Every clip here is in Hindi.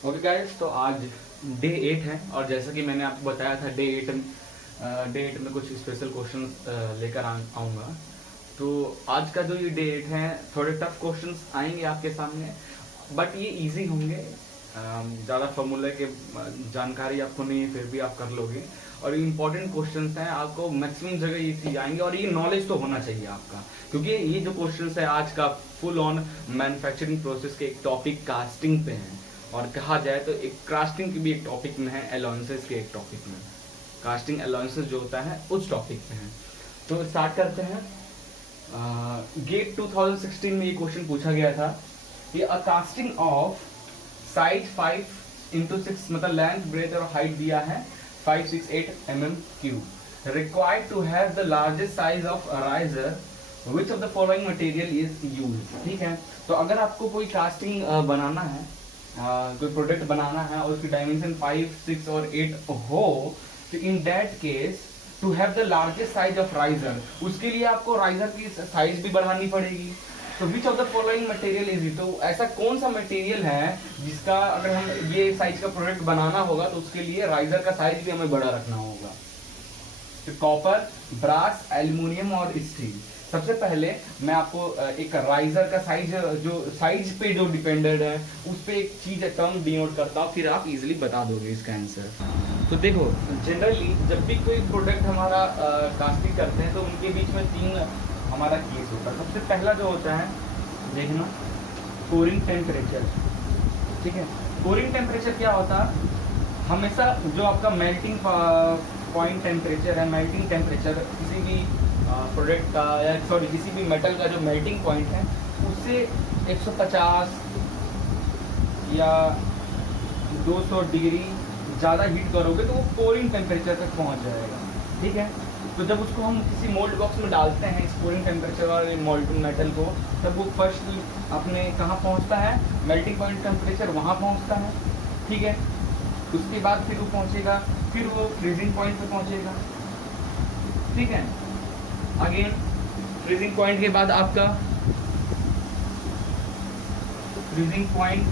ओके गाइस, तो आज डे 8 है और जैसा कि मैंने आपको बताया था डे 8 में कुछ स्पेशल क्वेश्चंस लेकर आऊँगा। तो आज का जो ये डे 8 है, थोड़े टफ क्वेश्चंस आएंगे आपके सामने, बट ये इजी होंगे। ज़्यादा फॉर्मूला के जानकारी आपको नहीं है, फिर भी आप कर लोगे। और इम्पॉर्टेंट क्वेश्चंस हैं, आपको मैक्सिमम जगह ये चीज आएंगे और ये नॉलेज तो होना चाहिए आपका, क्योंकि ये जो क्वेश्चंस है आज का फुल ऑन मैन्युफैक्चरिंग प्रोसेस के एक टॉपिक कास्टिंग पे है। और कहा जाए तो एक कास्टिंग की भी एक टॉपिक में है, अलाउंसेस के एक टॉपिक में, कास्टिंग अलाउंसेस जो होता है उस टॉपिक पे है। तो स्टार्ट करते हैं। गेट 2016 में ये क्वेश्चन पूछा गया था कि अ कास्टिंग ऑफ साइज 5x6, मतलब लेंथ ब्रेथ और हाइट दिया है 568 mm cube, required to have the largest size of riser, which of the following material is used. ठीक है, तो अगर आपको कोई कास्टिंग बनाना है, कोई प्रोडक्ट बनाना है और उसकी डायमेंशन 5, 6 और 8 हो, तो in that case to have the largest size of riser, उसके लिए आपको राइजर की साइज भी बढ़ानी पड़ेगी। तो विच of the following material is, तो ऐसा कौन सा मटेरियल है जिसका अगर हम ये साइज का प्रोडक्ट बनाना होगा तो उसके लिए राइजर का साइज भी हमें बड़ा रखना होगा। तो कॉपर, ब्रास, एल्यूमिनियम और स्टील। सबसे पहले मैं आपको एक राइजर का साइज, जो साइज पे जो डिपेंडेड है उस पे एक चीज टर्म डिनोट करता हूँ, फिर आप इजीली बता दोगे इसका आंसर। तो देखो, जनरली जब भी कोई प्रोडक्ट हमारा कास्टिंग करते हैं तो उनके बीच में 3 हमारा केस होता है। सबसे पहला जो होता है, देखना, कोरिंग टेम्परेचर। ठीक है, कोरिंग टेम्परेचर क्या होता है, हमेशा जो आपका मेल्टिंग पॉइंट टेम्परेचर है, मेल्टिंग टेम्परेचर किसी भी प्रोडक्ट का या सॉरी किसी भी मेटल का जो मेल्टिंग पॉइंट है उससे 150 या 200 डिग्री ज़्यादा हीट करोगे तो वो कोरिंग टेम्परेचर तक पहुंच जाएगा। ठीक है, तो जब उसको हम किसी मोल्ड बॉक्स में डालते हैं इस कोरिंग टेम्परेचर वाले मोल्ट मेटल को, तब वो फर्स्ट अपने कहाँ पहुंचता है, मेल्टिंग पॉइंट टेम्परेचर वहाँ पहुंचता है। ठीक है, उसके बाद फिर वो पहुंचेगा, फिर वो फ्रीजिंग पॉइंट पे पहुंचेगा। ठीक है, अगेन फ्रीजिंग पॉइंट के बाद आपका फ्रीजिंग पॉइंट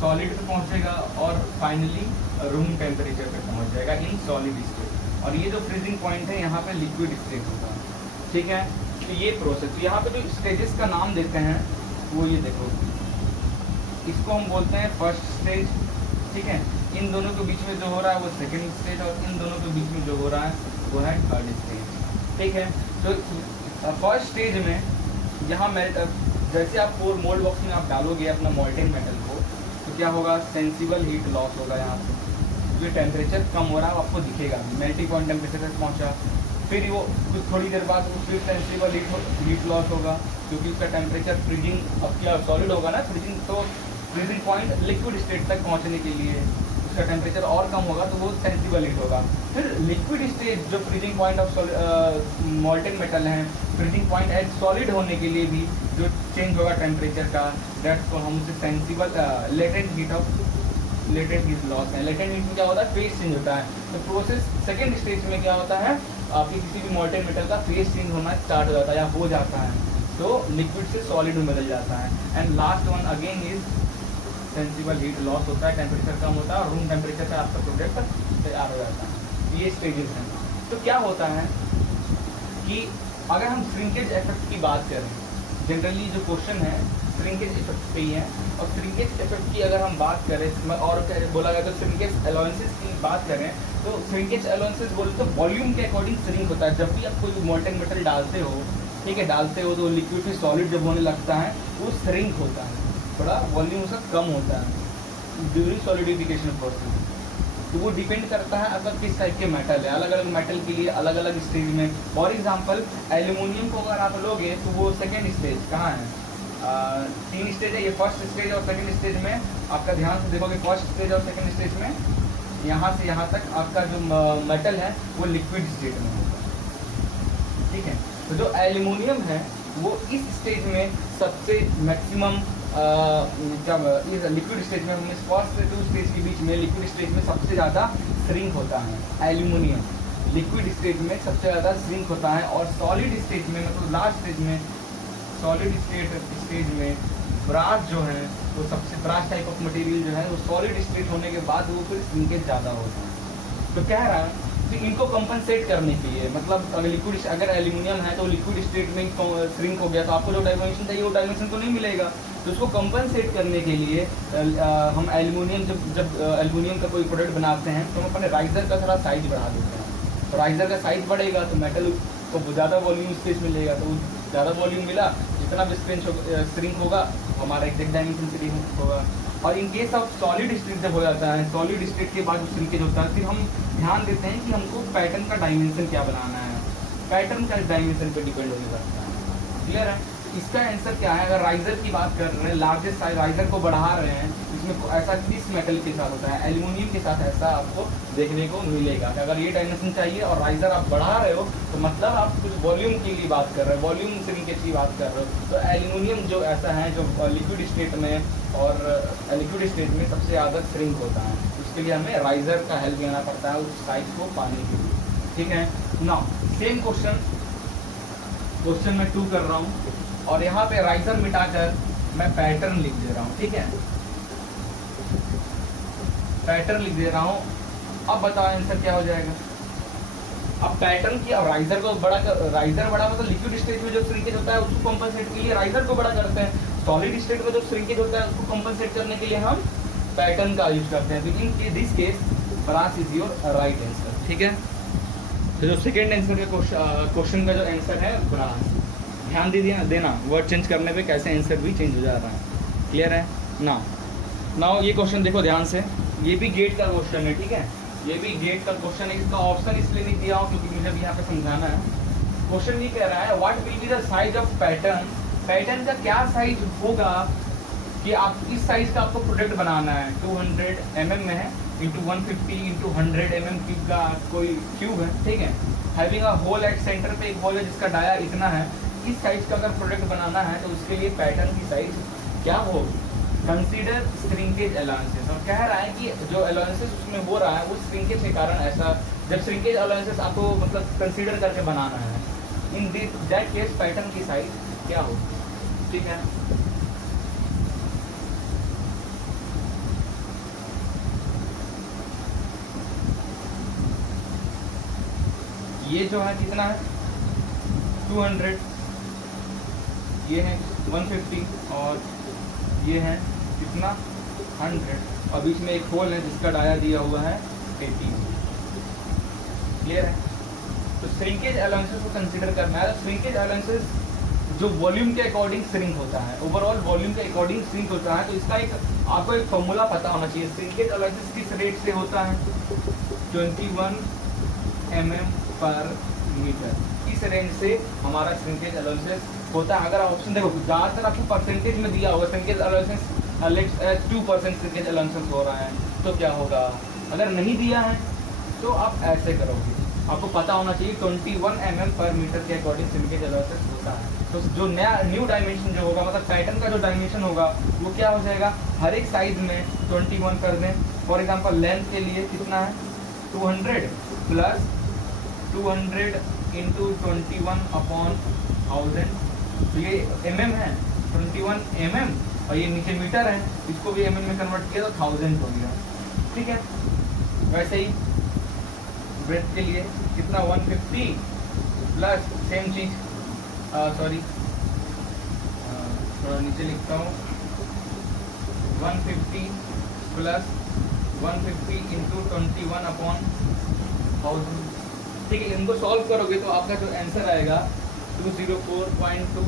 सॉलिड पे पहुंचेगा और फाइनली रूम टेम्परेचर पे पहुंच जाएगा इन सॉलिड स्टेट। और ये जो फ्रीजिंग पॉइंट है यहाँ पे लिक्विड स्टेट होगा। ठीक है, तो ये प्रोसेस, यहाँ पे जो स्टेजेस का नाम देते हैं वो ये देखो, इसको हम बोलते हैं फर्स्ट स्टेज। ठीक है, इन दोनों के बीच में जो हो रहा है वो सेकेंड स्टेज, और इन दोनों के बीच में जो हो रहा है वो है थर्ड स्टेज। ठीक है, तो फर्स्ट स्टेज में यहाँ मेल्ट, जैसे आप मोल्ड बॉक्स में आप डालोगे अपना मोल्टेन मेटल को, तो क्या होगा, सेंसिबल हीट लॉस होगा। यहाँ से जो टेम्परेचर कम हो रहा है आपको दिखेगा, मेल्टिंग पॉइंट टेम्परेचर तक पहुँचा, फिर वो कुछ थोड़ी देर बाद फिर सेंसिबल हीट लॉस होगा, क्योंकि उसका टेम्परेचर फ्रीजिंग, अब क्या सॉलिड होगा ना फ्रीजिंग, तो फ्रीजिंग पॉइंट लिक्विड स्टेट तक पहुँचने के लिए उसका टेम्परेचर और कम होगा तो वो सेंसिबल हीट होगा। फिर लिक्विड स्टेज, जो freezing point of molten metal है, फ्रीजिंग पॉइंट एज सॉलिड होने के लिए भी जो चेंज होगा टेम्परेचर का, दैट्स को हम उसे सेंसिबल लेटेंट हीट लॉस है। लेटेंट हीट में क्या होता है, फेज चेंज होता है। तो प्रोसेस सेकेंड स्टेज में क्या होता है, आपके किसी भी मोल्टेन मेटल का फेज चेंज होना स्टार्ट हो जाता है या हो जाता है, तो लिक्विड से सॉलिड में बदल जाता है। And last one again is sensible heat loss होता है, टेम्परेचर कम होता है और रूम टेम्परेचर पे आपका प्रोडक्ट तैयार हो जाता है। ये स्टेजेस हैं। तो क्या होता है कि अगर हम श्रिंकेज इफेक्ट की बात करें, जनरली जो क्वेश्चन है श्रिंकेज इफेक्ट पे ही है, और श्रिंकेज इफेक्ट की अगर हम बात करें और बोला गया तो श्रिंकेज अलाउंसेस की बात करें, तो श्रिंकेज अलाउंसेस बोले तो वॉल्यूम के अकॉर्डिंग श्रिंक होता है। जब भी आप कोई मोल्टेन मेटल डालते हो, ठीक है, डालते हो तो लिक्विड से सॉलिड जब होने लगता है वो श्रिंक होता है, थोड़ा वॉल्यूम उसका कम होता है ड्यूरिंग सॉलिडिफिकेशन प्रोसेस। तो वो डिपेंड करता है अगर किस टाइप के मेटल है, अलग अलग मेटल के लिए अलग अलग स्टेज में। फॉर एग्जांपल एल्यूमिनियम को अगर आप लोगे तो वो सेकेंड स्टेज कहाँ है, 3 स्टेज है, ये फर्स्ट स्टेज और सेकेंड स्टेज में आपका ध्यान से देखोगे, फर्स्ट स्टेज और सेकेंड स्टेज में यहाँ से यहाँ तक आपका जो मेटल है वो लिक्विड स्टेट में होगा। ठीक है, तो जो एल्यूमिनियम है वो इस स्टेज में सबसे मैक्सिमम लिक्विड स्टेज में, फर्स्ट से 2 स्टेज के बीच में लिक्विड स्टेज में सबसे ज़्यादा श्रिंक होता है एल्यूमिनियम, लिक्विड स्टेज में सबसे ज़्यादा श्रिंक होता है, और सॉलिड स्टेज में मतलब लास्ट स्टेज में सॉलिड स्टेज में ब्रास जो है वो सबसे ब्रास टाइप ऑफ मटेरियल जो है वो सॉलिड स्टेट होने के बाद वो फिर श्रिंकेज ज़्यादा होता है। तो कह रहा है कि इनको कंपनसेट करने के लिए, मतलब लिक्विड अगर एल्यूमिनियम है तो लिक्विड स्टेट में श्रिंक हो गया तो आपको जो डायमेंशन चाहिए वो डायमेंशन तो नहीं मिलेगा। तो उसको कंपनसेट करने के लिए हम एल्यूमिनियम जब एल्यूमिनियम का कोई प्रोडक्ट बनाते हैं तो हम अपने राइजर का थोड़ा साइज बढ़ा देते हैं। तो राइजर का साइज बढ़ेगा तो मेटल को ज़्यादा वॉल्यूम स्पेस मिलेगा, तो ज़्यादा वॉल्यूम मिला, जितना भी श्रिंक होगा हमारा एग्जैक्ट डायमेंशन श्रिंक होगा। और in case of solid state जब हो जाता है, सॉलिड स्टेट के बाद जो श्रिंकेज होता है, फिर हम ध्यान देते हैं कि हमको पैटर्न का डायमेंशन क्या बनाना है। पैटर्न का डायमेंशन पे डिपेंड होने लगता है। क्लियर है? इसका आंसर क्या है? अगर राइजर की बात कर रहे हैं, लार्जेस्ट साइज राइजर को बढ़ा रहे हैं, इसमें ऐसा किस मेटल के साथ होता है? एल्यूमिनियम के साथ ऐसा आपको देखने को मिलेगा कि अगर ये डायमेंशन चाहिए और राइजर आप बढ़ा रहे हो तो मतलब आप कुछ वॉल्यूम के लिए बात कर रहे हो, वॉल्यूम श्रिंकेज की बात कर रहे हो। तो एल्यूमिनियम जो ऐसा है जो लिक्विड स्टेट में और लिक्विड स्टेट में सबसे ज़्यादा श्रिंक होता है, उसके लिए हमें राइजर का हेल्प लेना पड़ता है उस साइज को पाने के लिए। ठीक है ना? सेम क्वेश्चन मैं 2 कर रहा हूँ और यहाँ पे राइजर मिटाकर मैं पैटर्न लिख दे रहा हूँ। ठीक है, पैटर्न लिख दे रहा हूँ। अब बताओ आंसर क्या हो जाएगा? अब पैटर्न की, अब राइजर को बड़ा राइजर बड़ा मतलब लिक्विड स्टेट में जो श्रिंकेज होता है उसको कंपनसेट के लिए राइजर को बड़ा करते हैं। सॉलिड स्टेट में जो श्रिंकेज होता है उसको कंपनसेट करने के लिए हम पैटर्न का यूज करते हैं। तो in this case brass is your right answer. ठीक है, तो जो सेकेंड आंसर का क्वेश्चन का जो आंसर है ब्रास। ध्यान दीजिए देना, वर्ड चेंज करने पे कैसे आंसर भी चेंज हो जा रहा है। क्लियर है ना? नाउ ये क्वेश्चन देखो ध्यान से, ये भी गेट का क्वेश्चन है। ठीक है, ये भी गेट का क्वेश्चन है। इसका ऑप्शन इसलिए नहीं दिया हूँ क्योंकि मुझे भी यहाँ पे समझाना है। क्वेश्चन ये कह रहा है what will be the size of pattern. Pattern का क्या साइज होगा कि आप इस साइज का आपको प्रोडक्ट बनाना है। 200 mm में है इंटू 150 इंटू 100 mm क्यूब का कोई क्यूब है। ठीक है, having a hole at center पे एक होल है जिसका डाया इतना है। इस साइज का अगर प्रोडक्ट बनाना है तो उसके लिए पैटर्न की साइज क्या होगी? Consider shrinkage allowances. और कह रहा है कि जो अलाउंसेस उसमें हो रहा है वो श्रिंकेज के कारण ऐसा, जब श्रिंकेज अलाउंसेस आपको मतलब कंसीडर करके बनाना है, इन दैट केस पैटर्न की साइज क्या होगी? ठीक है, ये जो है कितना है 200, ये है 150 और ये है कितना 100 और बीच में एक होल है जिसका डाया दिया हुआ है 80। क्लियर है? तो श्रिंकेज अलाउंसेस को कंसीडर करना है। श्रिंकेज अलाउंसेस जो वॉल्यूम के अकॉर्डिंग श्रिंक होता है, ओवरऑल वॉल्यूम के अकॉर्डिंग श्रिंक होता है। तो इसका एक आपको एक फॉर्मूला पता होना चाहिए। श्रिंकेज अलाउंसेस किस रेट से होता है? 21 mm पर मीटर। इस रेंज से हमारा श्रिंकेज अलाउंसेस होता है। अगर ऑप्शन देखो ज़्यादातर आपको परसेंटेज में दिया होगा श्रिंकेज अलाउंसेस 2% श्रिंकेज अलाउंसेस हो रहा है तो क्या होगा? अगर नहीं दिया है तो आप ऐसे करोगे, आपको पता होना चाहिए 21 mm पर मीटर के अकॉर्डिंग श्रिंकेज अलाउंसेस होता है। तो जो न्यू डायमेंशन जो होगा मतलब पैटर्न का जो डायमेंशन होगा वो क्या हो जाएगा? हर एक साइड में 21 कर दें। फॉर एग्जाम्पल लेंथ के लिए कितना है 200 प्लस 200 इंटू 21/1000। तो ये mm है 21 mm और ये नीचे मीटर है, इसको भी mm में कन्वर्ट किया तो 1000 हो गया। ठीक है, वैसे ही ब्रेथ के लिए कितना 150 प्लस सेम चीज सॉरी थोड़ा नीचे लिखता हूँ 150 प्लस 150 इंटू 21/1000। ठीक है, इनको सॉल्व करोगे तो आपका जो आंसर आएगा 204.2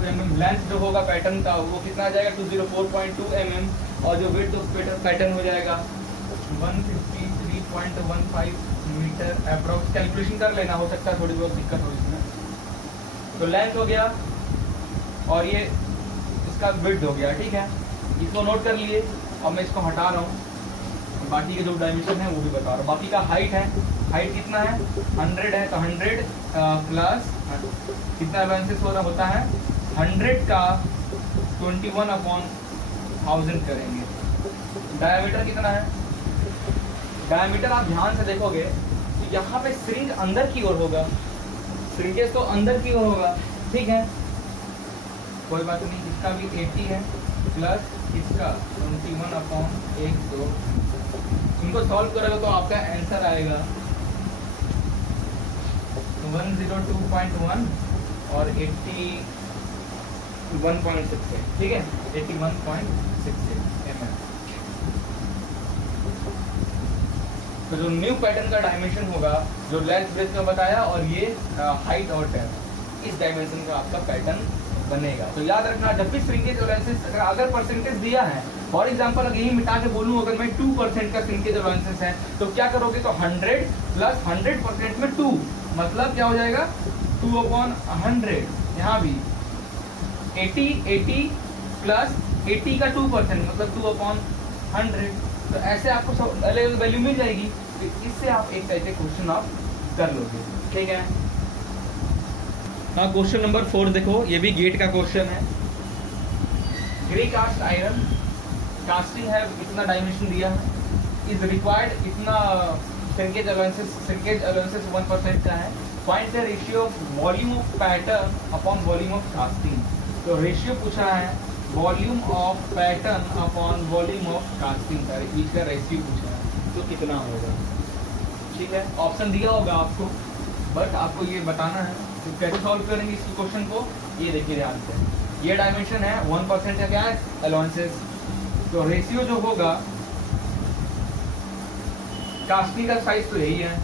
mm। लेंथ जो होगा पैटर्न का वो कितना आ जाएगा 204.2 mm और जो विड्थ ऑफ पैटर्न हो जाएगा 153.15 मीटर अप्रोक्स। कैलकुलेशन कर लेना, हो सकता है थोड़ी बहुत दिक्कत हो इसमें। तो लेंथ हो गया और ये इसका विड्थ हो गया। ठीक है, इसको नोट कर लिए। अब मैं इसको हटा रहा हूँ, बाकी के जो डायमेंशन है वो भी बता रहा हूँ। बाकी का हाइट है, हाइट कितना है 100 है तो 100 प्लस कितना अलाउंसेस होता है 100 का 21/1000 करेंगे। डायमीटर कितना है? डायमीटर आप ध्यान से देखोगे तो यहाँ पे श्रिंक अंदर की ओर होगा, श्रिंकेज तो अंदर की ओर होगा, ठीक है, कोई बात नहीं। इसका भी 80 है प्लस इसका 21/1 2, इनको सॉल्व करोगे तो आपका आंसर आएगा 102.1 और 81.68, ठीक है, 81.68 mm। तो जो न्यू पैटर्न का डायमेंशन होगा, जो लेंथ ब्रेथ का बताया और ये हाइट और डेप्थ, इस डायमेंशन का आपका पैटर्न बनेगा। तो याद रखना, जब भी श्रिंकेज अलाउंसेस अगर परसेंटेज दिया है, फॉर एग्जांपल अगर यही मिटा के बोलूं अगर मैं 2% का श्रिंकेज अलाउंसेस है तो क्या करोगे, तो 100 प्लस 100% में 2, मतलब क्या हो जाएगा 2/100। यहाँ भी 80 प्लस 80 का 2% मतलब 2/100। तो ऐसे आपको सब अलग अलग वैल्यू मिल जाएगी, तो इससे आप एक टाइप के क्वेश्चन आप कर लोगे, ठीक है। हाँ, क्वेश्चन नंबर 4 देखो, ये भी गेट का क्वेश्चन है। ग्रे कास्ट आयरन कास्टिंग है, इतना डायमेंशन दिया है, इज रिक्वायर्ड इतना श्रिंकेज अलाउंसेस 1% का है। Find the ratio of volume of pattern upon volume of casting. तो रेशियो पूछा है volume of pattern upon volume of casting का, इसका रेशियो पूछा है, तो कितना होगा, ठीक है। ऑप्शन दिया होगा आपको, बट आपको ये बताना है। तो कैसे सॉल्व करेंगे इस क्वेश्चन को, ये देखिए ध्यान से। ये डायमेंशन है 1% का, क्या है अलाउंसेस, तो रेशियो जो होगा कास्टिंग का साइज तो यही है,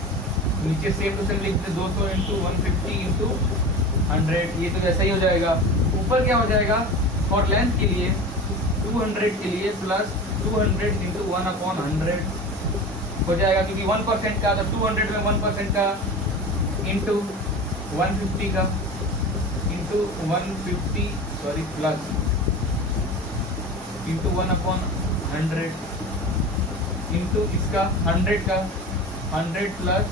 नीचे सेम टू सेम लिख दे 200 इंटू 150 इंटू 100, ये तो वैसा ही हो जाएगा। ऊपर क्या हो जाएगा, फॉर लेंथ के लिए 200 के लिए प्लस 200 इंटू 1/100 हो जाएगा, क्योंकि 1% का, तो 200 में 1% का इंटू 150 का into 150 sorry plus into 1/100 into इसका 100 का 100 प्लस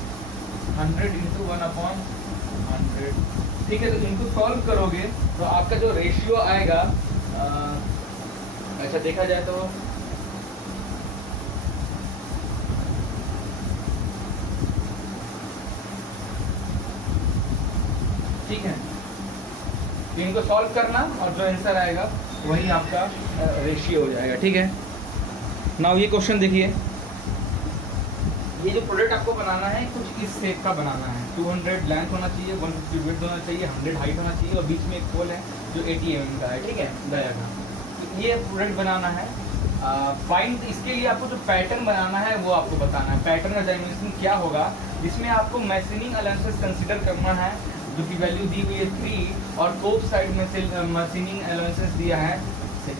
100 इंटू 1/100, ठीक है। तो इनको सॉल्व करोगे तो आपका जो रेशियो आएगा, अच्छा देखा जाए तो ठीक है, तो इनको सॉल्व करना और जो आंसर आएगा वही आपका रेशियो हो जाएगा, ठीक है। नाउ ये क्वेश्चन देखिए, ये जो प्रोडक्ट आपको बनाना है कुछ इस शेप का बनाना है। 200 लेंथ होना चाहिए, 150 विड्थ होना चाहिए, 100 हाइट होना चाहिए और बीच में एक पोल है जो 80 mm का है, ठीक है, डाया का। तो ये प्रोडक्ट बनाना है। फाइंड, इसके लिए आपको जो पैटर्न बनाना है वो आपको बताना है। पैटर्न का डायमेंशन क्या होगा, जिसमें आपको मैशिंग अलाउंसेस कंसिडर करना है, जो की वैल्यू दी हुई है 3 और टॉप साइड में से मैशिंग अलाउंसेस दिया है 6।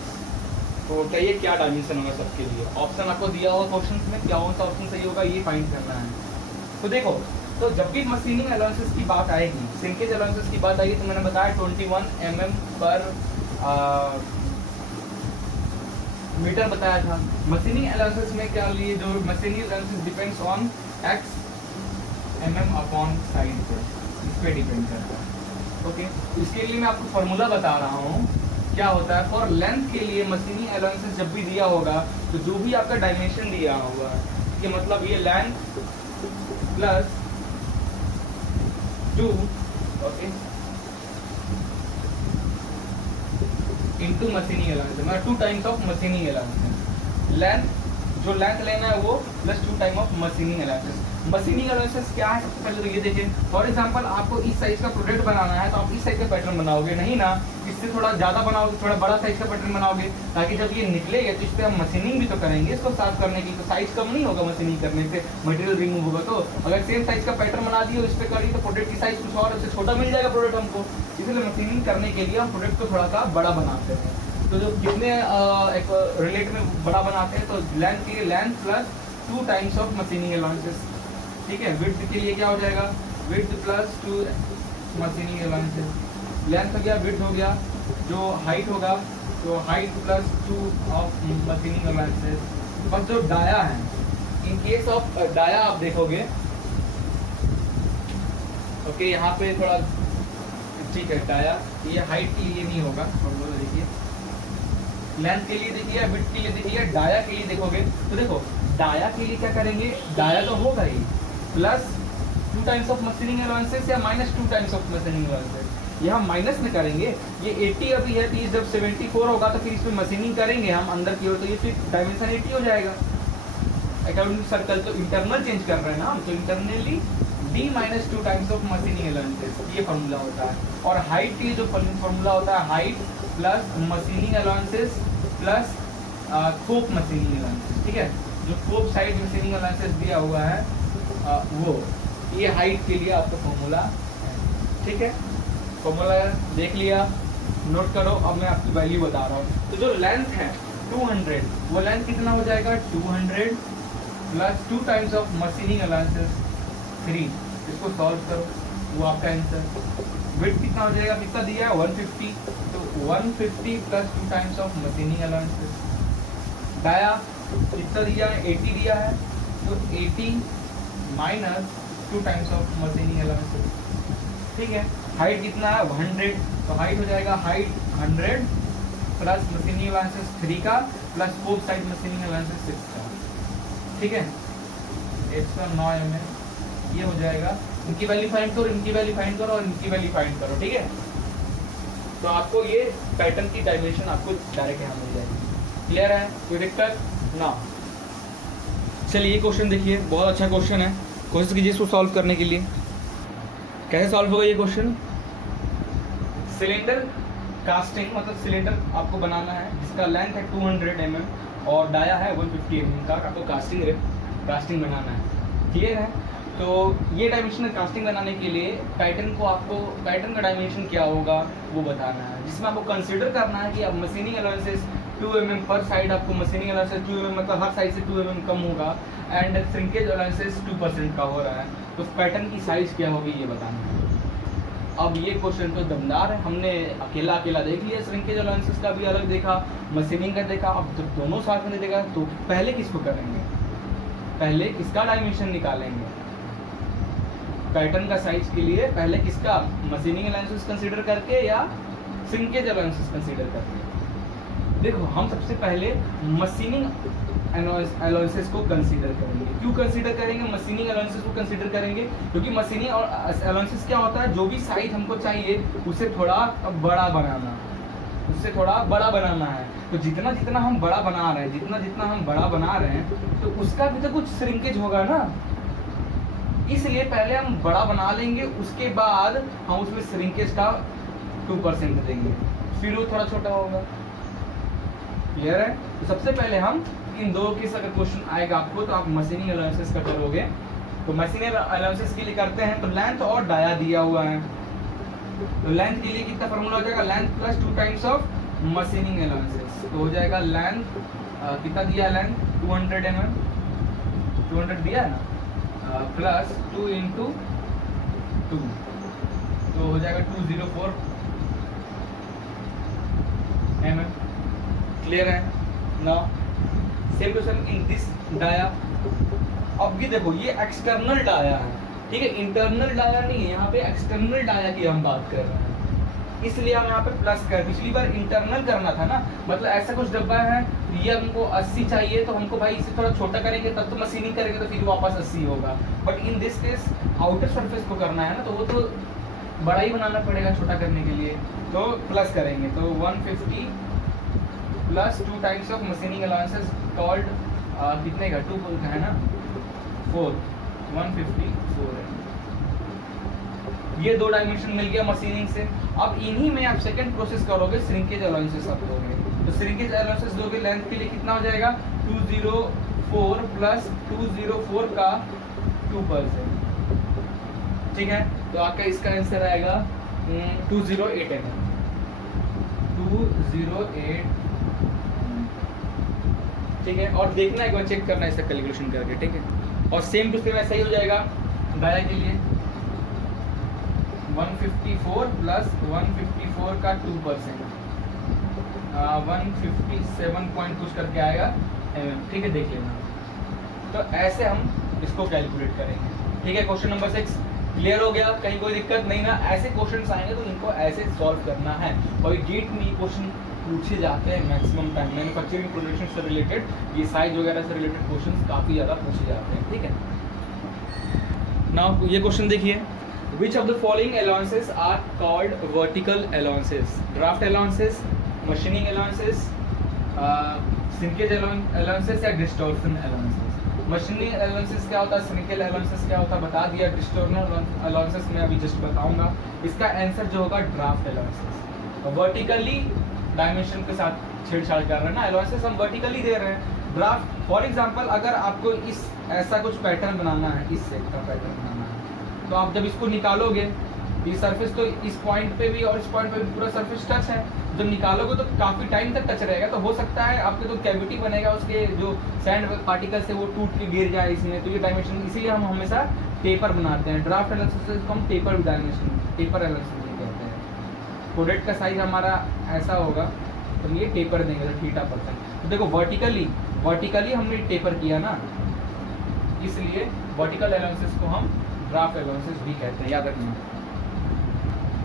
तो बताइए क्या डायमेंशन होगा सबके लिए। ऑप्शन आपको दिया होगा क्वेश्चन में, क्या कौन सा ऑप्शन सही होगा ये फाइंड करना है। तो देखो, तो जब भी मशीनिंग अलाउंसेस की बात आएगी, श्रिंकेज अलाउंसेस की बात आएगी, तो मैंने बताया 21 mm पर मीटर बताया था। मशीनिंग अलाउंसेस में क्या लिए, जो machining allowances depends on x mm upon side पे, इस पे डिपेंड करता है, ओके। इसके लिए मैं आपको फॉर्मूला बता रहा हूँ, क्या होता है फॉर लेंथ के लिए मशीनिंग अलाउंसेस जब भी दिया होगा तो जो भी आपका डायमेंशन दिया होगा, कि मतलब ये length plus 2 okay into machining allowances, मतलब 2 times of machining allowances. Length, जो लेंथ लेना है वो plus 2 time of machining allowances. Machining allowances क्या है, सबसे पहले तो ये देखिए, फॉर एग्जांपल आपको इस साइज का प्रोडक्ट बनाना है तो आप इस साइज का पैटर्न बनाओगे, नहीं ना, इससे थोड़ा ज़्यादा बनाओगे, थोड़ा बड़ा साइज का पैटर्न बनाओगे, ताकि जब ये निकलेगा तो इस पर हम मशीनिंग भी तो करेंगे इसको साफ करने की, तो साइज कम नहीं होगा मशीनिंग करने से, मटेरियल रिमूव होगा। तो अगर सेम साइज का पैटर्न बना दिए इस पर करी तो प्रोडक्ट की साइज कुछ और उससे छोटा मिल जाएगा प्रोडक्ट हमको, इसलिए मशीनिंग करने के लिए हम प्रोडक्ट को थोड़ा सा बड़ा बनाते हैं। तो जो कितने एक रिलेट में बड़ा बनाते हैं, तो लेंथ के लिए length plus 2 times of machining allowances, ठीक है। विड्थ के लिए क्या हो जाएगा, width plus 2 machining allowances, length हो गया, विड्थ हो गया, जो हाइट होगा तो height plus 2 of machining allowances. बस जो डाया है, इन केस ऑफ डाया आप देखोगे, ओके, यहाँ पे थोड़ा ठीक है, डाया ये हाइट के लिए नहीं होगा, देखिए लेंथ के लिए देखिए, विड्थ के लिए देखिए, डाया के लिए देखोगे तो देखो डाया के लिए क्या करेंगे, डाया तो होगा ही plus 2 times of machining allowances या -2 टाइम्स ऑफ मशीनिंग अलाउंसेस? ये हम माइनस में करेंगे, ये 80 अभी है, तो ये जब 74 होगा तो फिर इसमें मशीनिंग करेंगे हम अंदर की ओर, तो ये फिर डायमेंशन 80 हो जाएगा अकॉर्डिंग टू सर्कल। तो इंटरनल चेंज कर रहे हैं ना हम, तो internally d - 2 times of machining allowances, ये फॉर्मूला होता है। और हाइट के लिए जो फॉर्मूला होता है, height plus machining allowances plus cope machining allowances, ठीक है। जो कोप साइड मशीनिंग अलाउंसेस दिया हुआ है वो, ये हाइट के लिए आपका फॉर्मूला है, ठीक है। फॉर्मूला देख लिया, नोट करो। अब मैं आपकी वैल्यू बता रहा हूँ। तो जो लेंथ है 200, वो लेंथ कितना हो जाएगा 200 plus 2 times of machining allowances 3, इसको सॉल्व करो, वो आपका आंसर। विड्थ कितना हो जाएगा, कितना दिया है 150, तो 150 plus 2 times of machining allowances. Dia कितना दिया है 80 दिया है, तो 80 minus 2 times of machining allowances, ठीक है। हाइट कितना है 100, तो हाइट हो जाएगा हाइट 100 प्लस मशीनिंग अलाउंसेस 3 का प्लस कोप साइड मशीनिंग अलाउंसेस 6 का, ठीक है। 109 mm ये हो जाएगा। इनकी वैल्यू फाइंड करो, इनकी वैल्यू फाइंड करो और इनकी वैल्यू फाइंड करो, ठीक है। तो आपको ये पैटर्न की डायमेंशन आपको डायरेक्ट यहाँ मिल जाएगी। क्लियर है, कोई दिक्कत ना? चलिए ये क्वेश्चन देखिए, बहुत अच्छा क्वेश्चन है, कोशिश कीजिए इसको सॉल्व करने के लिए। कैसे सॉल्व होगा ये क्वेश्चन? सिलेंडर कास्टिंग, मतलब सिलेंडर आपको बनाना है जिसका लेंथ है 200 mm और डाया है 150 mm का, आपको कास्टिंग बनाना है। क्लियर है? तो ये डायमेंशनल कास्टिंग बनाने के लिए पैटर्न को आपको, पैटर्न का डायमेंशन क्या होगा वो बताना है, जिसमें आपको कंसीडर करना है कि अब मशीनिंग अलाउंसेस 2 mm पर साइड, आपको मशीनिंग अलाउंसेस 2 mm मतलब हर साइड से 2 mm कम होगा, एंड श्रिंकेज अलाउंसेस 2% का हो रहा है, तो पैटर्न की साइज क्या होगी ये बताना है। अब ये क्वेश्चन तो दमदार है, हमने अकेला देख लिया, श्रिंकेज अलाउंसेस का भी अलग देखा, मशीनिंग का देखा, अब जब दोनों साथ में देखा तो पहले किसको करेंगे, पहले किसका डायमेंशन निकालेंगे पैटर्न का साइज के लिए, पहले किसका, मशीनिंग अलाउंसेस कंसीडर करके या श्रिंकेज अलाउंसेस कंसीडर करके। देखो हम सबसे पहले मशीनिंग अलाउंसेस को कंसीडर करेंगे। क्यों कंसीडर करेंगे मशीनिंग अलाउंसेस को कंसीडर करेंगे? क्योंकि मशीनिंग और अलाउंसेस क्या होता है, जो भी साइज हमको चाहिए उसे थोड़ा बड़ा बनाना, उससे थोड़ा बड़ा बनाना है। तो जितना जितना हम बड़ा बना रहे हैं, जितना हम बड़ा बना रहे हैं, तो उसका भी तो कुछ श्रिंकेज होगा ना, इसलिए पहले हम बड़ा बना लेंगे, उसके बाद हम उसमें श्रिंकेज का 2% देंगे, फिर वो थोड़ा छोटा होगा। क्लियर है? तो सबसे पहले हम इन दो केस अगर क्वेश्चन आएगा आपको तो आप मशीनिंग अलाउंसेस का करोगे। तो मशीनिंग अलाउंसेस के लिए करते हैं, तो लेंथ और डाया दिया हुआ है, तो लेंथ के लिए कितना फॉर्मूला हो जाएगा, length plus 2 times of machining allowances, तो हो जाएगा लेंथ कितना दिया है, लेंथ 200 mm, 200 दिया है ना, प्लस 2 × 2, तो हो जाएगा 204 mm। क्लियर है ना? Same to same in this dia. अब ये देखो ये एक्सटर्नल डाया है, ठीक है, इंटरनल डाया नहीं है, यहाँ पे एक्सटर्नल डाया की हम बात कर रहे हैं, इसलिए हम यहाँ पे प्लस कर, पिछली बार इंटरनल करना था ना, मतलब ऐसा कुछ डब्बा है, ये हमको 80 चाहिए, तो हमको भाई इसे थोड़ा छोटा करेंगे तब तो मशीनिंग करेंगे तो फिर वापस 80 होगा, but in this case outer surface को करना है ना, तो वो तो बड़ा ही बनाना पड़ेगा छोटा करने के लिए, तो प्लस करेंगे, तो 150 plus 2 times of machining allowances called कितने का, 2 का है ना, 4, 154 है। ये दो डायमेंशन मिल गया मशीनिंग से। अब इन्हीं में आप सेकंड प्रोसेस करोगे, श्रिंकेज अलाउंसेस आप दोगे, तो श्रिंकेज अलाउंसेस दोगे, लेंथ के लिए कितना हो जाएगा 204 प्लस 204 का 2%, ठीक है, तो आपका इसका आंसर आएगा 208 mm, 208, ठीक है। और देखना एक बार चेक करना इसका कैलकुलेशन करके, ठीक है। और सेम टू सेम ऐसा ही हो जाएगा डाया के लिए, 154 प्लस 154 का 2%, 157 पॉइंट कुछ करके आएगा, ठीक है, देख लेना। तो ऐसे हम इसको कैलकुलेट करेंगे, ठीक है। क्वेश्चन नंबर 6 क्लियर हो गया, कहीं कोई दिक्कत नहीं ना? ऐसे क्वेश्चंस आएंगे तो इनको ऐसे सॉल्व करना है, और गेट में ये क्वेश्चन पूछे जाते हैं मैक्सिमम टाइम, मैन्युफैक्चरिंग प्रोडक्शन से रिलेटेड, ये साइज वगैरह से रिलेटेड क्वेश्चंस काफ़ी ज़्यादा पूछे जाते हैं, ठीक है। नाउ ये क्वेश्चन देखिए, which of the following allowances are called vertical allowances? Draft allowances, machining allowances, sinkage allowances या डिस्टॉर्शन अलाउंसेस? मशीनिंग अलाउंसेस क्या होता है, सिंकेज अलाउंसेस क्या होता है बता दिया, डिस्टॉर्शन अलाउंसेस मैं अभी जस्ट बताऊंगा। इसका आंसर जो होगा ड्राफ्ट अलाउंसेस। वर्टिकली डायमेंशन के साथ छेड़छाड़ कर रहे हैं ना, अलाउंसेस हम वर्टिकली दे रहे हैं। ड्राफ्ट फॉर एग्जांपल अगर आपको इस ऐसा कुछ पैटर्न बनाना है, इस सेट का पैटर्न बनाना है, तो आप जब इसको निकालोगे, ये सरफेस तो इस पॉइंट पे भी और इस पॉइंट पे भी पूरा सरफेस टच है, जब निकालोगे तो काफ़ी टाइम तक टच रहेगा। तो हो सकता है आपके जो कैविटी बनेगा उसके जो सैंड पार्टिकल्स है वो टूट के गिर जाए इसमें, तो ये डायमेंशन इसीलिए हम हमेशा टेपर बनाते हैं। ड्राफ्ट एनालिसिस को हम टेपर डायमेंशन, टेपर एनालिसिस कहते हैं। प्रोडक्ट का साइज हमारा ऐसा होगा तो ये टेपर देंगे तो θ%। तो देखो वर्टिकली हमने टेपर किया ना, इसलिए वर्टिकल अलाउंसेस को हम ड्राफ्ट अलाउंसेस भी कहते हैं, याद रखना।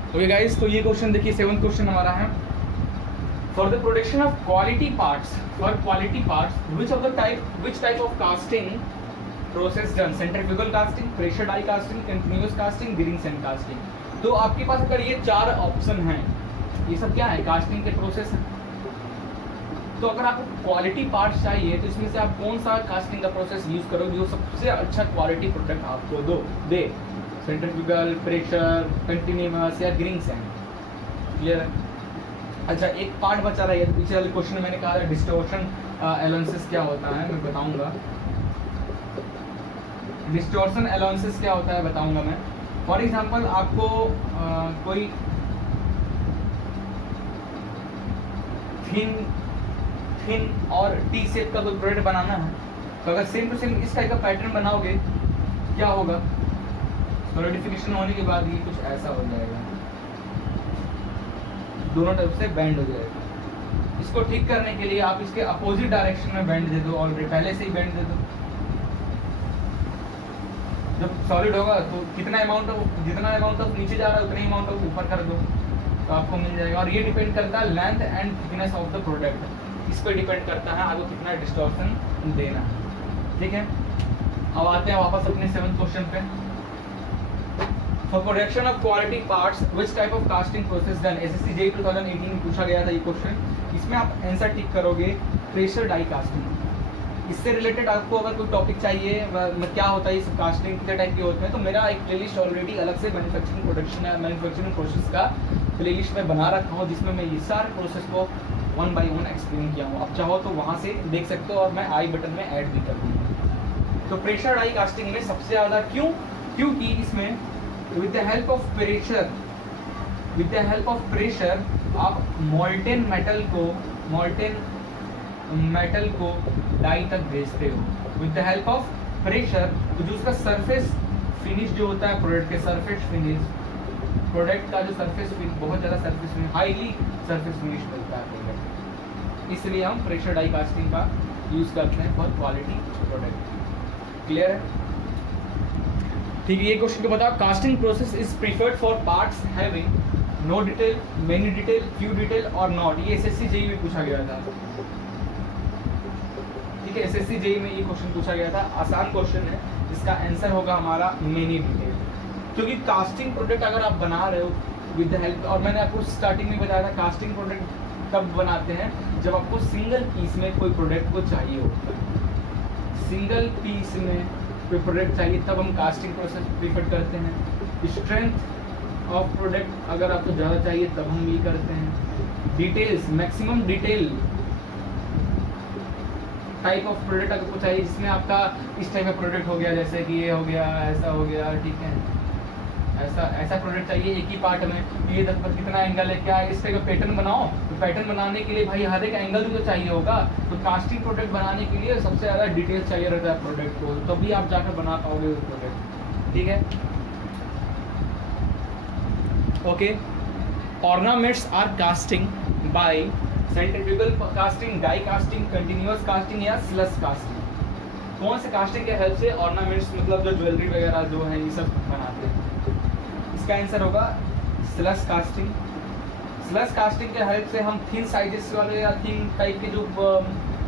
ओके गाइस, तो ये क्वेश्चन देखिए 7th क्वेश्चन हमारा है, for the production of quality parts, for quality parts which type of casting process done? Centrifugal casting, pressure die casting, continuous casting, green sand casting. तो आपके पास अगर ये 4 ऑप्शन हैं, ये सब क्या है, कास्टिंग के प्रोसेस हैं। तो अगर आपको क्वालिटी पार्ट्स चाहिए तो इसमें से आप कौन सा कास्टिंग का प्रोसेस यूज करोगे जो सबसे अच्छा क्वालिटी प्रोडक्ट आपको दे? सेंट्रीफ्यूगल, प्रेशर, कंटिन्यूअस या ग्रीन सैंड? क्लियर है? अच्छा, एक पार्ट बचा रहा है, पीछे वाले क्वेश्चन में मैंने कहा था डिस्टॉर्शन अलाउंसेस क्या होता है, मैं बताऊंगा। डिस्टॉर्शन अलाउंसेस क्या होता है बताऊंगा मैं। फॉर एग्जांपल आपको कोई थिन और टी शेप का कोई प्रोडक्ट बनाना है, तो अगर सेम टू सेम इस टाइप का पैटर्न बनाओगे क्या होगा, सॉलिडिफिकेशन होने के बाद ये कुछ ऐसा हो जाएगा, दोनों तरफ से बेंड हो जाएगा। इसको ठीक करने के लिए आप इसके अपोजिट डायरेक्शन में बेंड दे दो, ऑलरेडी पहले से ही बेंड दे दो। जब सॉलिड होगा तो जितना अमाउंट ऑफ नीचे जा रहा है उतना ही अमाउंट ऑफ ऊपर कर दो तो आपको मिल जाएगा। और ये डिपेंड करता है length and thickness of the product, इस पर डिपेंड करता है आपको कितना डिस्टॉर्शन देना है। ठीक है, अब आते हैं वापस अपने 7th क्वेश्चन पे। For production of quality parts which type of casting process done? SSC JEE 2018 में पूछा गया था ये क्वेश्चन। इसमें आप आंसर टिक करोगे प्रेशर डाई कास्टिंग। इससे रिलेटेड आपको अगर कोई टॉपिक चाहिए क्या होता है ये सब कास्टिंग कितने टाइप के होते हैं, तो मेरा एक प्लेलिस्ट ऑलरेडी अलग से मैन्युफैक्चरिंग प्रोसेस का प्लेलिस्ट में बना रखा हूँ, जिसमें मैं ये सारे प्रोसेस को 1 by 1 एक्सप्लेन किया हूँ। आप चाहो तो वहाँ से देख सकते हो और मैं आई बटन में ऐड भी कर दूँगा। तो प्रेशर डाई कास्टिंग में सबसे ज़्यादा क्योंकि इसमें with the help of pressure आप मॉल्टेन मेटल को डाई तक भेजते हो with the help of pressure. तो जो उसका सरफेस फिनिश जो होता है प्रोडक्ट के सरफेस फिनिश, प्रोडक्ट का जो सरफेस फिनिश बहुत ज़्यादा surface finish, highly surface finish मिलता है प्रोडक्ट। इसलिए हम प्रेशर डाई कास्टिंग का यूज़ करते हैं फॉर क्वालिटी प्रोडक्ट। क्लियर है? ठीक है, ये क्वेश्चन को बताओ, casting process is preferred for parts having no detail, many detail, few detail और नॉट। ये एसएससी जेईई में पूछा गया था। ठीक है, एसएससी जेईई में ये क्वेश्चन पूछा गया था, आसान क्वेश्चन है। इसका आंसर होगा हमारा मेनी डिटेल। क्योंकि कास्टिंग प्रोडक्ट अगर आप बना रहे हो विद द हेल्प, और मैंने आपको स्टार्टिंग में बताया था कास्टिंग प्रोडक्ट तब बनाते हैं जब आपको सिंगल पीस में कोई प्रोडक्ट को चाहिए होता है। सिंगल पीस में कोई प्रोडक्ट चाहिए तब हम कास्टिंग प्रोसेस प्रीफर करते हैं। स्ट्रेंथ ऑफ प्रोडक्ट अगर आपको ज़्यादा चाहिए तब हम ये करते हैं। Details, maximum detail type of product अगर कुछ चाहिए जिसमें आपका इस टाइप का प्रोडक्ट हो गया, जैसे कि ये हो गया, ऐसा हो गया, ठीक है, ऐसा प्रोडक्ट चाहिए एक ही पार्ट में, ये तक पर कितना एंगल है, क्या इस टाइप का पैटर्न बनाओ। तो पैटर्न बनाने के लिए भाई हर एक एंगल भी तो चाहिए होगा। तो कास्टिंग प्रोडक्ट बनाने के लिए सबसे ज़्यादा डिटेल्स चाहिए रहता है प्रोडक्ट को, तभी आप जाकर बना पाओगे वो प्रोडक्ट। ठीक है, okay. Ornaments are casting by centrifugal casting, die casting, continuous casting या स्लस कास्टिंग। कौन से कास्टिंग के हेल्प से ऑर्नामेंट्स मतलब जो ज्वेलरी वगैरह जो है ये सब बनाते हैं? इसका आंसर होगा स्लस कास्टिंग। स्लस कास्टिंग के हेल्प से हम थिन साइजेस वाले या थिन टाइप के जो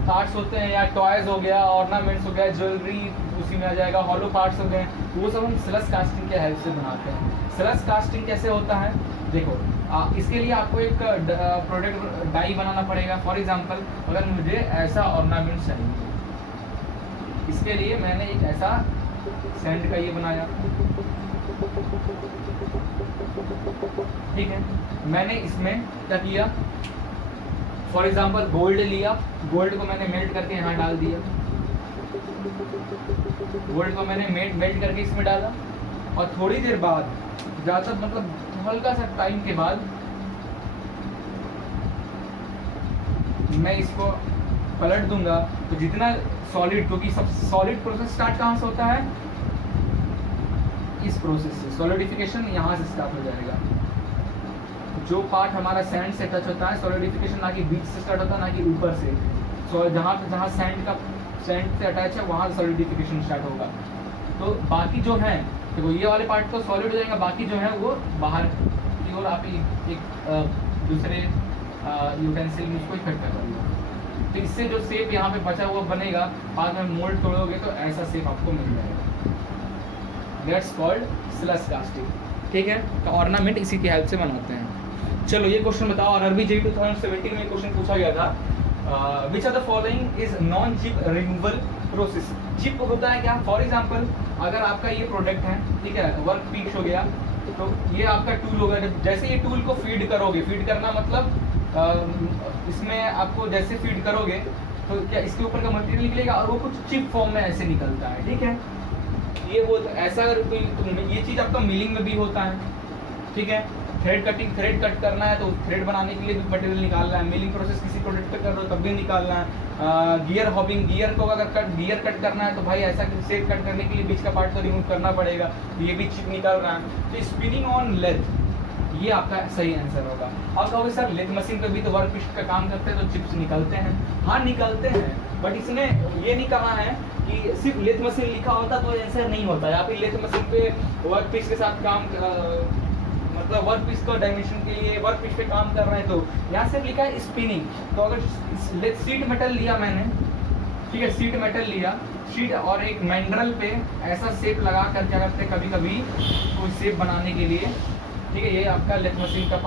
पार्ट्स होते हैं, या टॉयज हो गया, ऑर्नामेंट्स हो गया, ज्वेलरी उसी में आ जाएगा, हॉलो पार्ट्स हो गए, वो सब हम स्लस कास्टिंग के हेल्प से बनाते हैं। स्लस कास्टिंग कैसे होता है, देखो इसके लिए आपको एक प्रोडक्ट डाई बनाना पड़ेगा। फॉर एग्जांपल अगर मुझे ऐसा ऑर्नामेंट चाहिए, इसके लिए मैंने एक ऐसा सैंड का ये बनाया, ठीक है। मैंने इसमें क्या किया, फॉर एग्जांपल गोल्ड लिया, गोल्ड को मैंने मेल्ट करके यहाँ डाल दिया, गोल्ड को मैंने मेल्ट करके इसमें डाला, और थोड़ी देर बाद ज़्यादा मतलब हल्का सा टाइम के बाद मैं इसको पलट दूंगा, तो जितना सॉलिड, क्योंकि सब सॉलिड प्रोसेस स्टार्ट कहाँ से होता है, इस प्रोसेस से। सॉलिडिफिकेशन यहाँ से स्टार्ट हो जाएगा। जो पार्ट हमारा सैंड से टच होता है, सॉलिडिफिकेशन ना कि बीच से स्टार्ट होता है, ना कि ऊपर से। सो जहाँ सैंड से अटैच है वहाँ सॉलिडिफिकेशन स्टार्ट होगा। तो बाकी जो है, देखो ये वाले पार्ट तो सॉलिड हो जाएगा, बाकी जो है वो बाहर की ओर आप एक दूसरे यूटेंसिल में उसको इकट्ठा कर लो। तो इससे जो शेप यहाँ पे बचा हुआ बनेगा, बाद में मोल्ड तोड़ोगे तो ऐसा शेप आपको मिल जाएगा। दैट्स कॉल्ड स्लस कास्टिंग, ठीक है। तो ऑर्नामेंट इसी की हेल्प से बनाते हैं। चलो ये क्वेश्चन बताओ, आरआरबी जेईई 2017 में क्वेश्चन पूछा गया था, which are the following is non chip removal process. Chip होता है क्या, फॉर एग्जांपल अगर आपका ये प्रोडक्ट है, ठीक है, वर्क पीस हो गया, तो ये आपका टूल होगा। जैसे ये टूल को फीड करोगे, फीड करना मतलब इसमें आपको जैसे फीड करोगे तो क्या इसके ऊपर का मटेरियल निकलेगा और वो कुछ चिप फॉर्म में ऐसे निकलता है, ठीक है। ये वो ऐसा अगर कोई ये चीज़ आपका मिलिंग में भी होता है, ठीक है। थ्रेड कट करना है तो थ्रेड बनाने के लिए भी मटेरियल निकालना है। मिलिंग प्रोसेस किसी प्रोडक्ट पे कर रहे हो तब भी निकालना है। गियर हॉबिंग, गियर को अगर गियर कट करना है तो भाई ऐसा सेट कट करने के लिए बीच का पार्ट तो रिमूव करना पड़ेगा, तो ये भी चिप निकल रहा है। तो स्पिनिंग ऑन लेथ, ये आपका सही आंसर होगा। आप कहोगे सर लेथ मशीन पे भी तो वर्क पीस का काम करते हैं तो चिप्स निकलते हैं। हाँ निकलते हैं, बट इसने ये नहीं कहा है कि सिर्फ लेथ मशीन लिखा होता तो आंसर नहीं होता। यहाँ पे लेथ मशीन पे वर्क पीस के साथ काम मतलब वर्क पीस को डायमेंशन के लिए वर्क पीस पे काम कर रहे हैं, तो यहाँ सिर्फ लिखा है स्पिनिंग। तो अगर सीट मेटल लिया मैंने, ठीक है, सीट मेटल लिया, शीट और एक मैंड्रल पे ऐसा शेप लगा कर क्या करते हैं कभी कभी कोई शेप बनाने के लिए, ठीक है। ये आपका लेथ मशीन का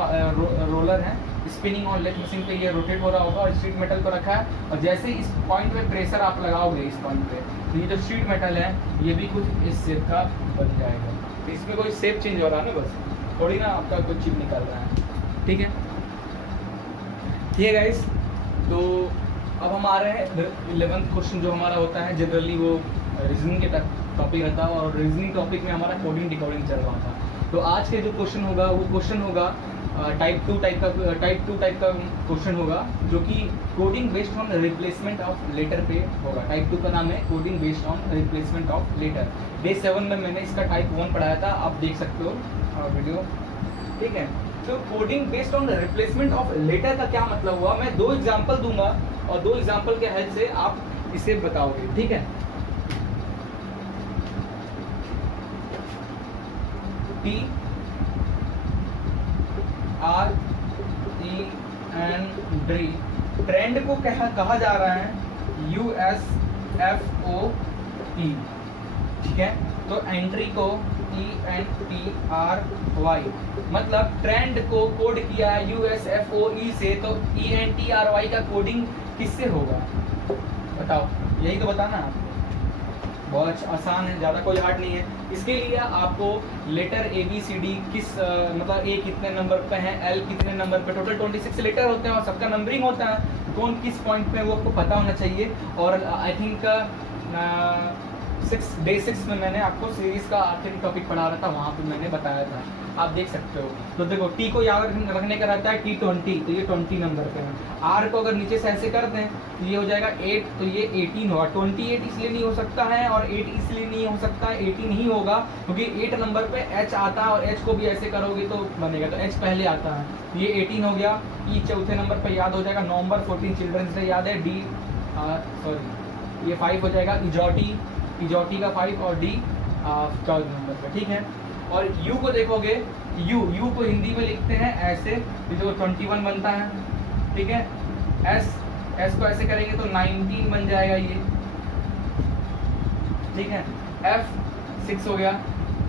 रोलर है। स्पिनिंग और लेथ मशीन पे ये रोटेट हो रहा होगा और शीट मेटल को रखा है, और जैसे इस पॉइंट पे प्रेशर आप लगाओगे इस पॉइंट पे, तो ये जो शीट मेटल है ये भी कुछ इस शेप का बन जाएगा। तो इसमें कोई शेप चेंज हो रहा है ना, बस थोड़ी ना आपका कुछ चिप निकल रहा है, ठीक है। ठीक है गाइस, तो अब हम आ रहे हैं 11th क्वेश्चन जो हमारा होता है जनरली वो रीजनिंग के टॉपिक रहता है, और रीजनिंग टॉपिक में हमारा कोडिंग डिकोडिंग चल रहा था। तो आज के जो क्वेश्चन होगा वो क्वेश्चन होगा टाइप 2 टाइप का क्वेश्चन होगा, जो कि coding based on replacement of letter पे होगा। टाइप 2 का नाम है coding based on replacement of letter. Day 7 में मैंने इसका टाइप 1 पढ़ाया था, आप देख सकते हो वीडियो, ठीक है। तो coding based on replacement of letter का क्या मतलब हुआ, मैं 2 एग्जाम्पल दूंगा और 2 एग्जाम्पल के हेल्प से आप इसे बताओगे, ठीक है। TREND, ट्रेंड को कहा जा रहा है USFOT, ठीक है। तो एंट्री को ENTRY, मतलब ट्रेंड को कोड किया है USFOE से, तो ENTRY का कोडिंग किससे होगा बताओ, यही तो बताना है आपको। बहुत आसान है, ज़्यादा कोई हार्ड नहीं है। इसके लिए आपको लेटर ABCD किस मतलब A कितने नंबर पे है, L कितने नंबर पे, टोटल 26 लेटर होते हैं और सबका नंबरिंग होता है, कौन किस पॉइंट पे वो आपको पता होना चाहिए। और आई थिंक डे 6 में मैंने आपको सीरीज का आखिरी टॉपिक पढ़ा रहा था, वहाँ पे मैंने बताया था, आप देख सकते हो। तो देखो T को याद रखने का रहता है T20, तो ये 20 नंबर पे है। R को अगर नीचे से ऐसे कर दें तो ये हो जाएगा 8, तो ये 18 होगा। 28 इसलिए नहीं हो सकता है और 8 इसलिए नहीं हो सकता है, 18 ही होगा, क्योंकि 8 नंबर पे H आता है और H को भी ऐसे करोगे तो बनेगा, तो H पहले आता है। ये 18 हो गया। E चौथे नंबर पे याद हो जाएगा, नवंबर 14 चिल्ड्रंस डे याद है। D सॉरी ये 5 हो जाएगा, इजोटी का 5 और D 14 नंबर पे, ठीक है। और U को देखोगे, U को हिंदी में लिखते हैं ऐसे, जो 21 बनता है, ठीक है। S एस को ऐसे करेंगे तो 19 बन जाएगा ये, ठीक है। एफ 6 हो गया,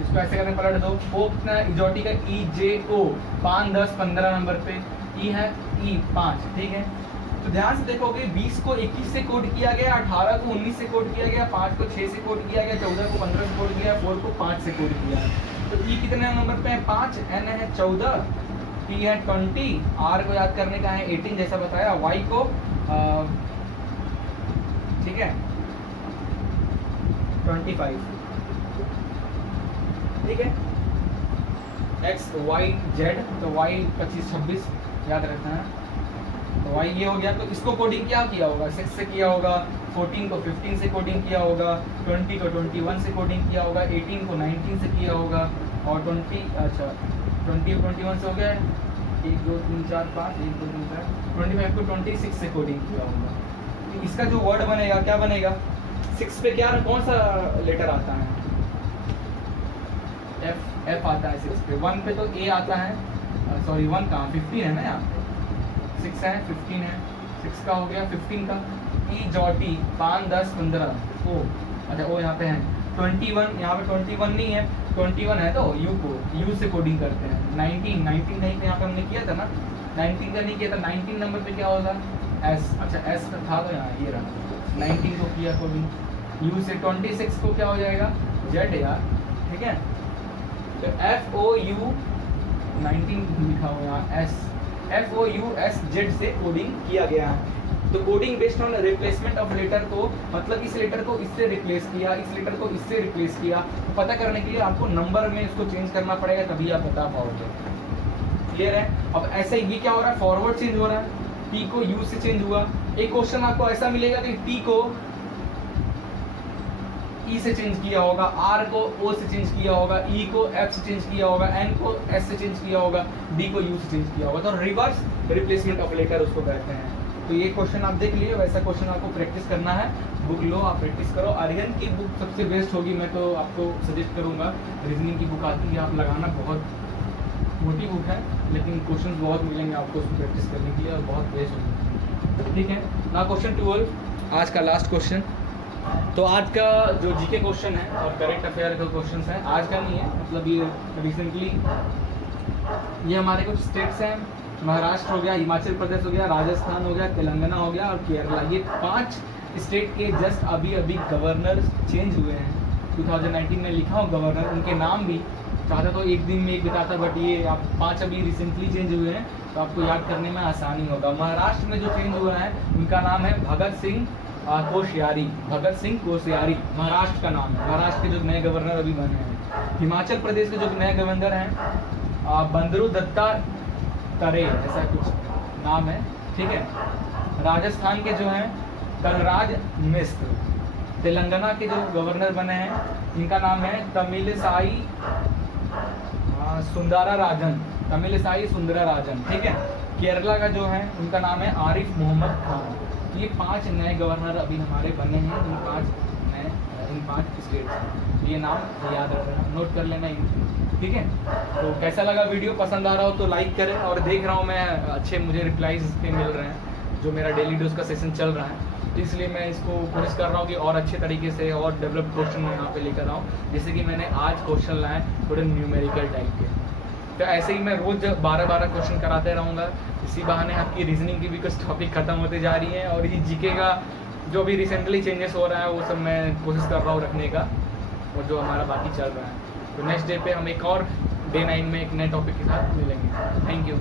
इसको ऐसे करके पलट दो। ओ कितना एक्सोटिक का ई जे ओ 5 10 15 नंबर पे, ई है ई 5, ठीक है। तो ध्यान से देखोगे 20 को 21 से कोड किया गया, 18 को 19 से कोड किया गया, 5 को 6 से कोड किया गया, 14 को 15 से कोड किया, 4 को 5 से कोड किया। तो ई कितने नंबर पे है 5, एन है 14, टी है 20, आर को याद करने का है 18 जैसा बताया, वाई को ठीक है 25, ठीक है। एक्स वाई जेड, तो वाई 25 26 याद रखना है। तो वाई ये हो गया, तो इसको कोडिंग क्या किया होगा, 6 से किया होगा, 14 को 15 से कोडिंग किया होगा, 20 को 21 से कोडिंग किया होगा, 18 को 19 से किया होगा, और 20 अच्छा 20 और 21 से हो गया 1 2 3 4 5 1 2 3 4 25 को 26 से कोडिंग किया होगा। तो इसका जो वर्ड बनेगा क्या बनेगा, 6 पे क्या कौन सा लेटर आता है, एफ, एफ आता है 6 पे। 1 पे तो ए आता है, सॉरी 1 कहाँ 15 है ना, यहाँ पे 6 है 15 है, 6 का हो गया 15 का, ई जॉटी 5 10 15 ओ, अच्छा ओ यहाँ पे है 21, यहाँ पे 21 नहीं है, 21 है तो यू को यू से कोडिंग करते हैं। 19 19 कहीं पे यहाँ पे हमने किया था ना, 19 का नहीं किया था, 19 नंबर पे क्या होगा एस, अच्छा एस का था तो यहाँ ये रहा, 19 को किया कोडिंग। यू से 26 को क्या हो जाएगा जेड यार, ठीक है। तो एफ ओ यू 19 लिखा हुआ यहाँ S, F O U S Z से कोडिंग किया गया है। तो coding based on replacement of letter को, मतलब इस लेटर को इससे रिप्लेस किया, इस लेटर को इससे रिप्लेस किया। तो पता करने के लिए आपको नंबर में इसको चेंज करना पड़ेगा, तभी आप बता पाओगे। क्लियर है। अब ऐसे ये क्या हो रहा है, फॉरवर्ड चेंज हो रहा है, टी को यू से चेंज हुआ। एक क्वेश्चन आपको ऐसा मिलेगा कि टी को ई से चेंज किया होगा, आर को ओ से चेंज किया होगा, ई को एफ से चेंज किया होगा, एन को एस से चेंज किया होगा, डी को यू से चेंज किया होगा। तो रिवर्स रिप्लेसमेंट ऑफ लेटर उसको कहते हैं। तो ये क्वेश्चन आप देख लिए, वैसा क्वेश्चन आपको प्रैक्टिस करना है। बुक लो, आप प्रैक्टिस करो। आर्यन की बुक सबसे बेस्ट होगी, मैं तो आपको सजेस्ट करूंगा। रीजनिंग की बुक आती है, आप लगाना, बहुत मोटी बुक है, लेकिन क्वेश्चन बहुत मिलेंगे आपको उसको प्रैक्टिस करने के लिए, और बहुत बेस्ट होगी, ठीक है ना। क्वेश्चन 12, आज का लास्ट क्वेश्चन। तो आज का जो जीके क्वेश्चन है और करेंट अफेयर का क्वेश्चन है, आज का नहीं है, मतलब ये रिसेंटली ये हमारे कुछ स्टेट्स हैं, महाराष्ट्र हो गया, हिमाचल प्रदेश हो गया, राजस्थान हो गया, तेलंगाना हो गया और केरला। ये 5 स्टेट के जस्ट अभी अभी गवर्नर चेंज हुए हैं। 2019 में लिखा हूँ गवर्नर, उनके नाम भी चाहता तो एक दिन में एक बताता, बट ये आप 5 अभी रिसेंटली चेंज हुए हैं, तो आपको याद करने में आसानी होगा। महाराष्ट्र में जो चेंज हुआ है उनका नाम है भगत सिंह कोश्यारी, भगत सिंह कोश्यारी महाराष्ट्र का नाम है, महाराष्ट्र के जो नए गवर्नर अभी बने हैं। हिमाचल प्रदेश के जो नए गवर्नर हैं बंदरू दत्ता तरे, ऐसा कुछ नाम है, ठीक है। राजस्थान के जो हैं कलराज मिश्र। तेलंगाना के जो गवर्नर बने हैं इनका नाम है तमिलिसाई सुंदरा राजन, तमिलिसाई सुंदरा राजन, ठीक है। केरला का जो है उनका नाम है आरिफ मोहम्मद खान। ये 5 नए गवर्नर अभी हमारे बने हैं, इन 5 स्टेट्स में। ये नाम याद रखना, नोट कर लेना, ठीक है। तो कैसा लगा वीडियो, पसंद आ रहा हो तो लाइक करें। और देख रहा हूँ मैं अच्छे मुझे रिप्लाईज पे मिल रहे हैं, जो मेरा डेली डोज का सेशन चल रहा है, तो इसलिए मैं इसको कोशिश कर रहा हूँ कि और अच्छे तरीके से और डेवलप क्वेश्चन मैं यहाँ पे लेकर आऊँ। जैसे कि मैंने आज क्वेश्चन लाए थोड़े न्यूमेरिकल टाइप के, तो ऐसे ही मैं रोज 12-12 क्वेश्चन कराते रहूँगा। इसी बहाने आपकी रीजनिंग की भी कुछ टॉपिक खत्म होते जा रही है, और ये जीके का जो भी रिसेंटली चेंजेस हो रहा है वो सब मैं कोशिश कर रहा हूँ रखने का, और जो हमारा बाकी चल रहा है। तो नेक्स्ट डे पे हम एक और डे 9 में एक नए टॉपिक के साथ मिलेंगे। Thank you.